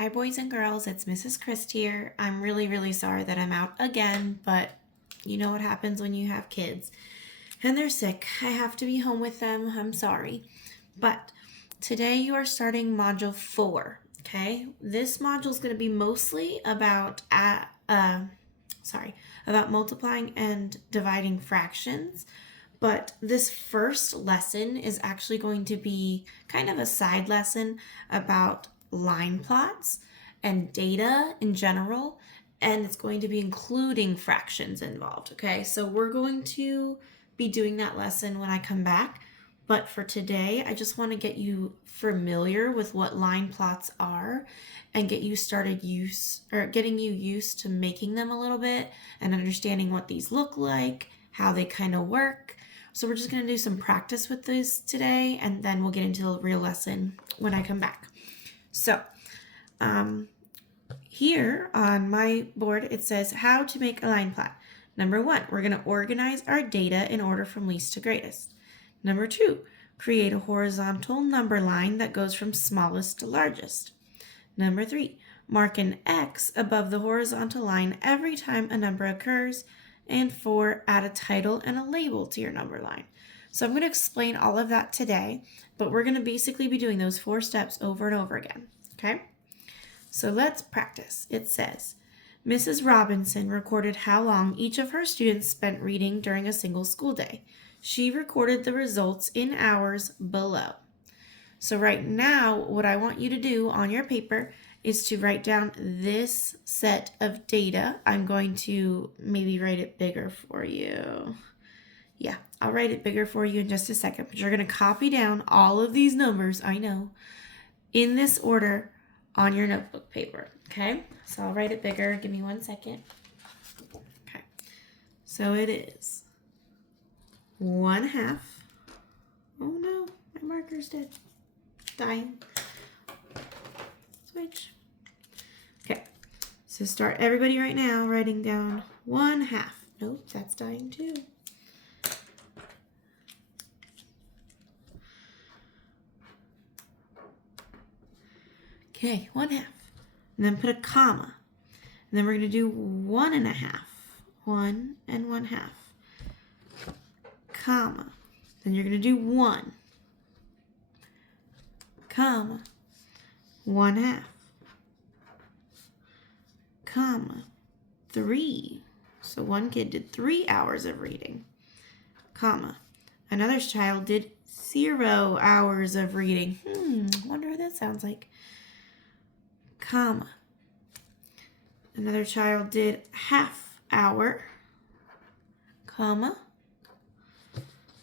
Hi, boys and girls. It's Mrs. Christ here. I'm really sorry that I'm out again, but you know what happens when you have kids and they're sick. I have to be home with them. I'm sorry. But today you are starting module 4, okay? This module is going to be mostly about about multiplying and dividing fractions. But this first lesson is actually going to be kind of a side lesson about line plots and data in general, and it's going to be including fractions involved, okay? So we're going to be doing that lesson when I come back, but for today, I just want to get you familiar with what line plots are and getting you used to making them a little bit and understanding what these look like, how they kind of work. So we're just going to do some practice with this today, and then we'll get into the real lesson when I come back. So here on my board, it says how to make a line plot. Number 1, we're going to organize our data in order from least to greatest. Number 2, create a horizontal number line that goes from smallest to largest. Number 3, mark an X above the horizontal line every time a number occurs. And 4, add a title and a label to your number line. So I'm going to explain all of that today, but we're going to basically be doing those 4 steps over and over again, okay? So let's practice. It says, Mrs. Robinson recorded how long each of her students spent reading during a single school day. She recorded the results in hours below. So right now, what I want you to do on your paper is to write down this set of data. I'm going to maybe write it bigger for you. Yeah, I'll write it bigger for you in just a second, but you're going to copy down all of these numbers, I know, in this order on your notebook paper, okay? So I'll write it bigger. Give me 1 second. Okay, so it is 1/2. Oh no, my marker's dead. Dying. Switch. Okay, so start everybody right now writing down 1/2. Nope, that's dying too. Okay, 1/2. And then put a comma. And then we're going to do 1.5. 1 and 1/2. Comma. Then you're going to do 1. Comma. 1/2. Comma. 3. So one kid did 3 hours of reading. Comma. Another child did 0 hours of reading. Wonder what that sounds like. Comma. Another child did 1/2 hour. Comma.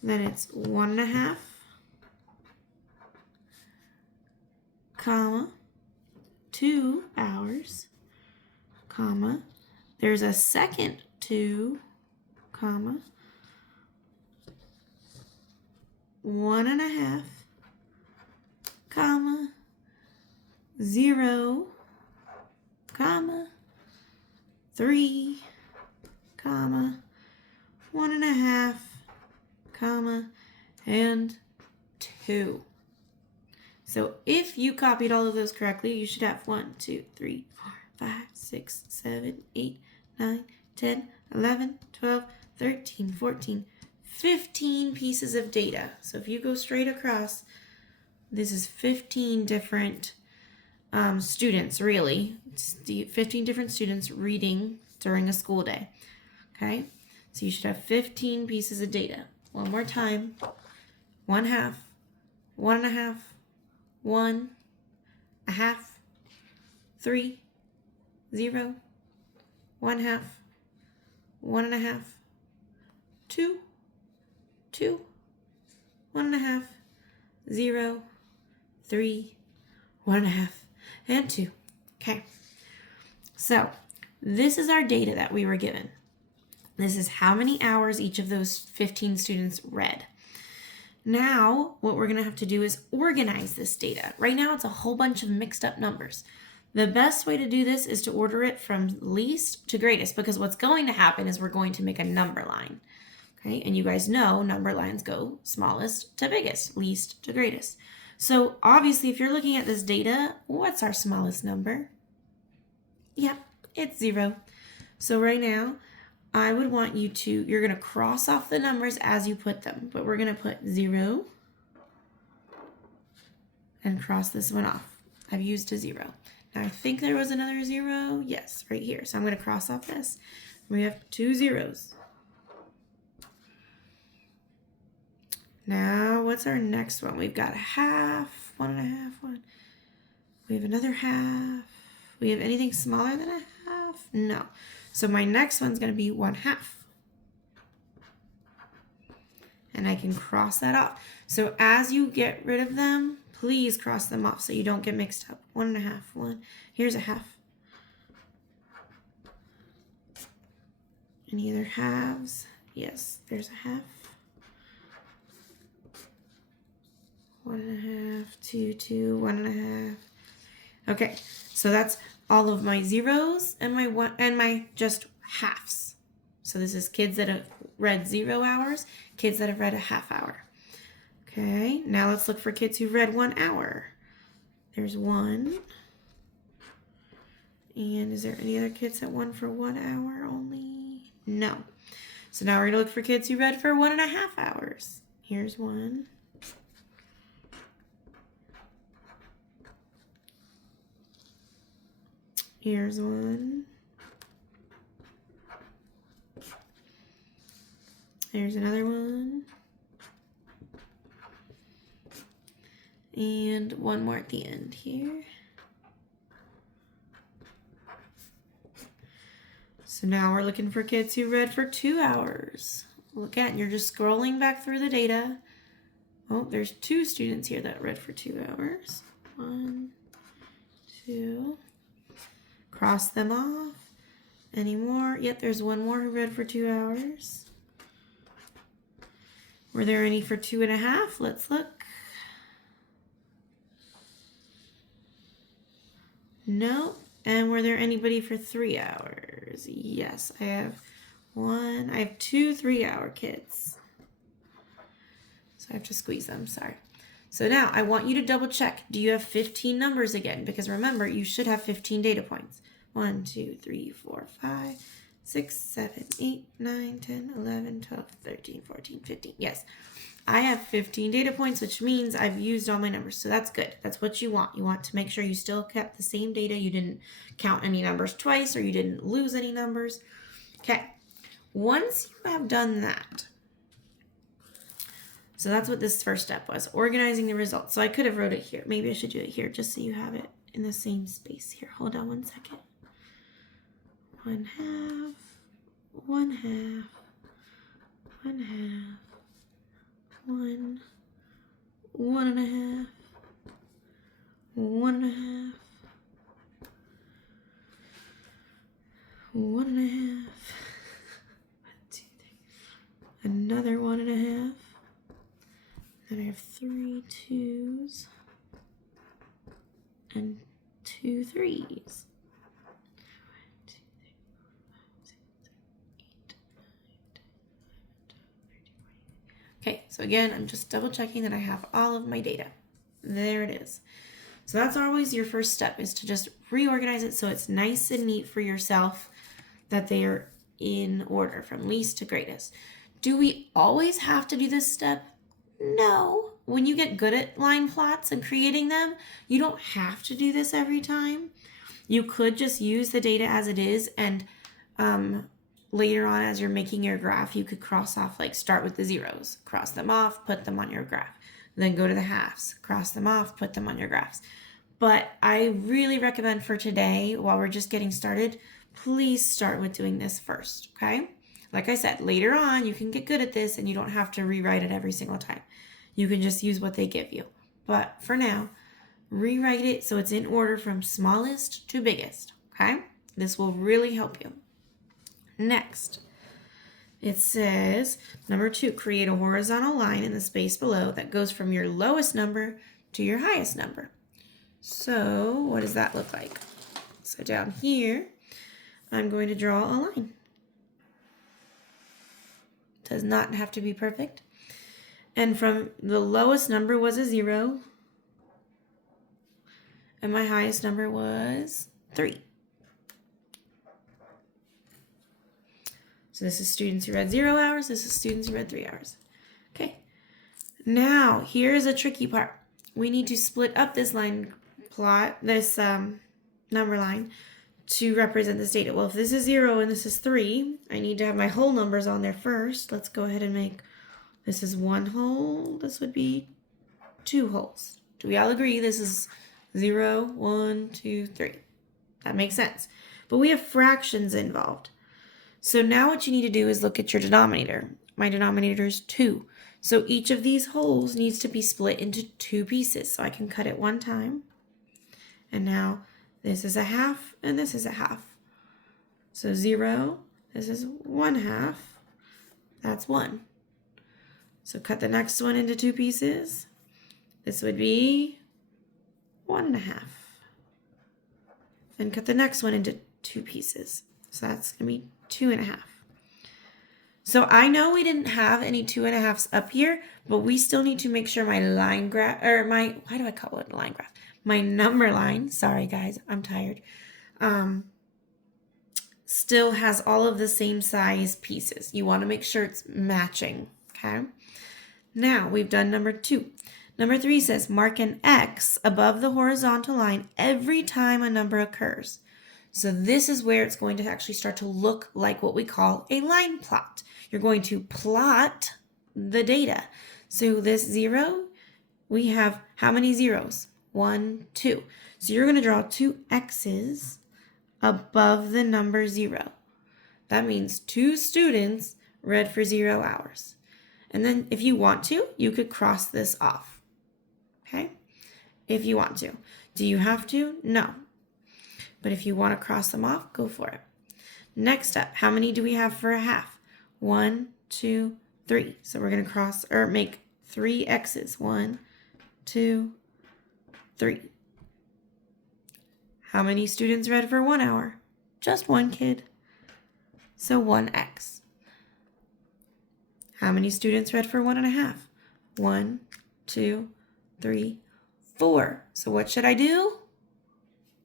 Then it's 1.5. Comma. 2 hours. Comma. There's a second 2. Comma. 1.5. Comma. 0. Comma. 3. Comma. 1.5. Comma. And 2. So if you copied all of those correctly, you should have 1, 2, 3, 4, 5, 6, 7, 8, 9, 10, 11, 12, 13, 14, 15 pieces of data. So if you go straight across, this is 15 different students, really. It's 15 different students reading during a school day. Okay? So you should have 15 pieces of data. One more time. 1/2, 1.5, 1.5, 3, 0, 1/2, 1.5, 2, 2, 1.5, 0, 3, 1.5, and 2. Okay, so this is our data that we were given. This is how many hours each of those 15 students read. Now, what we're going to have to do is organize this data. Right now, it's a whole bunch of mixed up numbers. The best way to do this is to order it from least to greatest, because what's going to happen is we're going to make a number line. Okay, and you guys know number lines go smallest to biggest, least to greatest. So obviously, if you're looking at this data, what's our smallest number? Yep, it's 0. So right now, I would want you to, you're going to cross off the numbers as you put them, but we're going to put 0 and cross this one off. I've used a 0. Now I think there was another 0. Yes, right here. So I'm going to cross off this. We have 2 zeros. Now, what's our next one? We've got a half, 1.5, 1. We have another half. We have anything smaller than a half? No. So my next one's going to be 1/2. And I can cross that off. So as you get rid of them, please cross them off so you don't get mixed up. 1.5, 1. Here's a half. Any other halves? Yes, there's a half. 1.5, 2, 2, 1.5. Okay, so that's all of my zeros and my just halves. So this is kids that have read 0 hours, kids that have read a half hour. Okay, now let's look for kids who've read 1 hour. There's 1. And is there any other kids that won for 1 hour only? No. So now we're going to look for kids who read for 1.5 hours. Here's 1. Here's 1. There's another one. And one more at the end here. So now we're looking for kids who read for 2 hours. Look at, you're just scrolling back through the data. Oh, there's 2 students here that read for 2 hours. 1, 2. Cross them off. Any more? Yep, there's 1 more who read for 2 hours. Were there any for 2.5? Let's look. No. And were there anybody for 3 hours? Yes, I have 1. I have 2 3-hour kids. So I have to squeeze them, sorry. So now I want you to double check. Do you have 15 numbers again? Because remember, you should have 15 data points. 1, 2, 3, 4, 5, 6, 7, 8, 9, 10, 11, 12, 13, 14, 15. Yes, I have 15 data points, which means I've used all my numbers. So that's good. That's what you want. You want to make sure you still kept the same data. You didn't count any numbers twice or you didn't lose any numbers. Okay, once you have done that, so that's what this first step was, organizing the results. So I could have wrote it here. Maybe I should do it here just so you have it in the same space here. Hold on 1 second. 1/2, 1/2, 1/2, 1, 1.5, 1.5, 1.5, 2, 3, another 1.5. Then I have 3 2s and 2 3s. Okay, so again, I'm just double checking that I have all of my data. There it is. So that's always your first step, is to just reorganize it so it's nice and neat for yourself, that they are in order from least to greatest. Do we always have to do this step? No. When you get good at line plots and creating them, you don't have to do this every time. You could just use the data as it is, and later on, as you're making your graph, you could cross off, like start with the zeros, cross them off, put them on your graph. Then go to the halves, cross them off, put them on your graphs. But I really recommend for today, while we're just getting started, please start with doing this first, okay? Like I said, later on, you can get good at this and you don't have to rewrite it every single time. You can just use what they give you. But for now, rewrite it so it's in order from smallest to biggest, okay? This will really help you. Next, it says, number 2, create a horizontal line in the space below that goes from your lowest number to your highest number. So what does that look like? So down here, I'm going to draw a line. Does not have to be perfect. And from the lowest number was a 0. and my highest number was 3. So this is students who read 0 hours. This is students who read 3 hours. Okay. Now, here's a tricky part. We need to split up this line plot, this number line, to represent this data. Well, if this is 0 and this is 3, I need to have my whole numbers on there first. Let's go ahead and make, this is 1 whole. This would be 2 wholes. Do we all agree this is 0, 1, 2, 3? That makes sense. But we have fractions involved. So now what you need to do is look at your denominator. My denominator is 2. So each of these wholes needs to be split into 2 pieces. So I can cut it 1 time. And now this is a half and this is a half. So 0, this is 1/2. That's 1. So cut the next one into 2 pieces. This would be 1.5. And cut the next one into 2 pieces. So that's going to be 2.5. So I know we didn't have any 2.5s up here, but we still need to make sure my line graph, or my, why do I call it a line graph? My number line, sorry guys, I'm tired, still has all of the same size pieces. You want to make sure it's matching, okay? Now we've done number 2. Number 3 says mark an X above the horizontal line every time a number occurs. So this is where it's going to actually start to look like what we call a line plot. You're going to plot the data. So this 0, we have how many zeros? 1, 2. So you're going to draw 2 X's above the number 0. That means 2 students read for 0 hours. And then if you want to, you could cross this off. Okay? If you want to. Do you have to? No. But if you want to cross them off, go for it. Next up, how many do we have for a half? 1, 2, 3. So we're going to cross or make 3 X's. 1, 2, 3. How many students read for 1 hour? Just 1 kid. So 1X. How many students read for 1.5? 1, 2, 3, 4. So what should I do?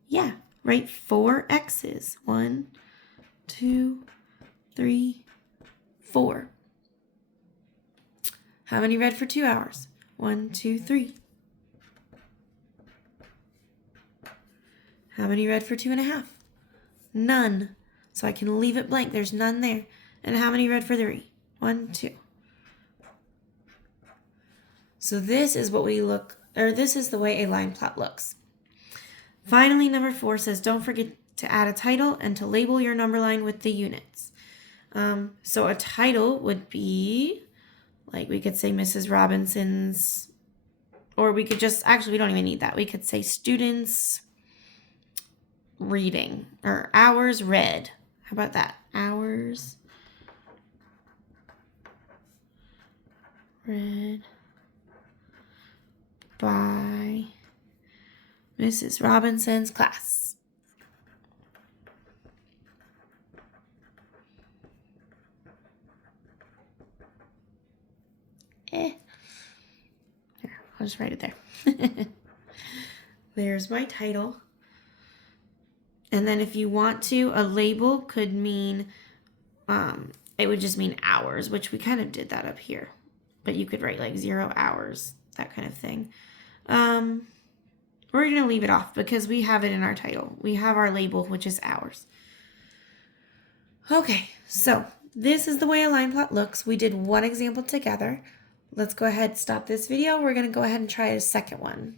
Yeah, write 4 X's. 1, 2, 3, 4. How many read for 2 hours? 1, 2, 3. How many read for 2.5? None. So I can leave it blank. There's none there. And how many read for 3? 1, 2. So this is what we look, or this is the way a line plot looks. Finally, number 4 says, don't forget to add a title and to label your number line with the units. So a title would be, like we could say Mrs. Robinson's, or we could just, actually we don't even need that. We could say students reading, or hours read. How about that? Hours read by Mrs. Robinson's class. Here, I'll just write it there. There's my title. And then if you want to, a label could mean, it would just mean hours, which we kind of did that up here. But you could write like 0 hours, that kind of thing. We're going to leave it off because we have it in our title. We have our label, which is hours. Okay, so this is the way a line plot looks. We did one example together. Let's go ahead and stop this video. We're going to go ahead and try a second one.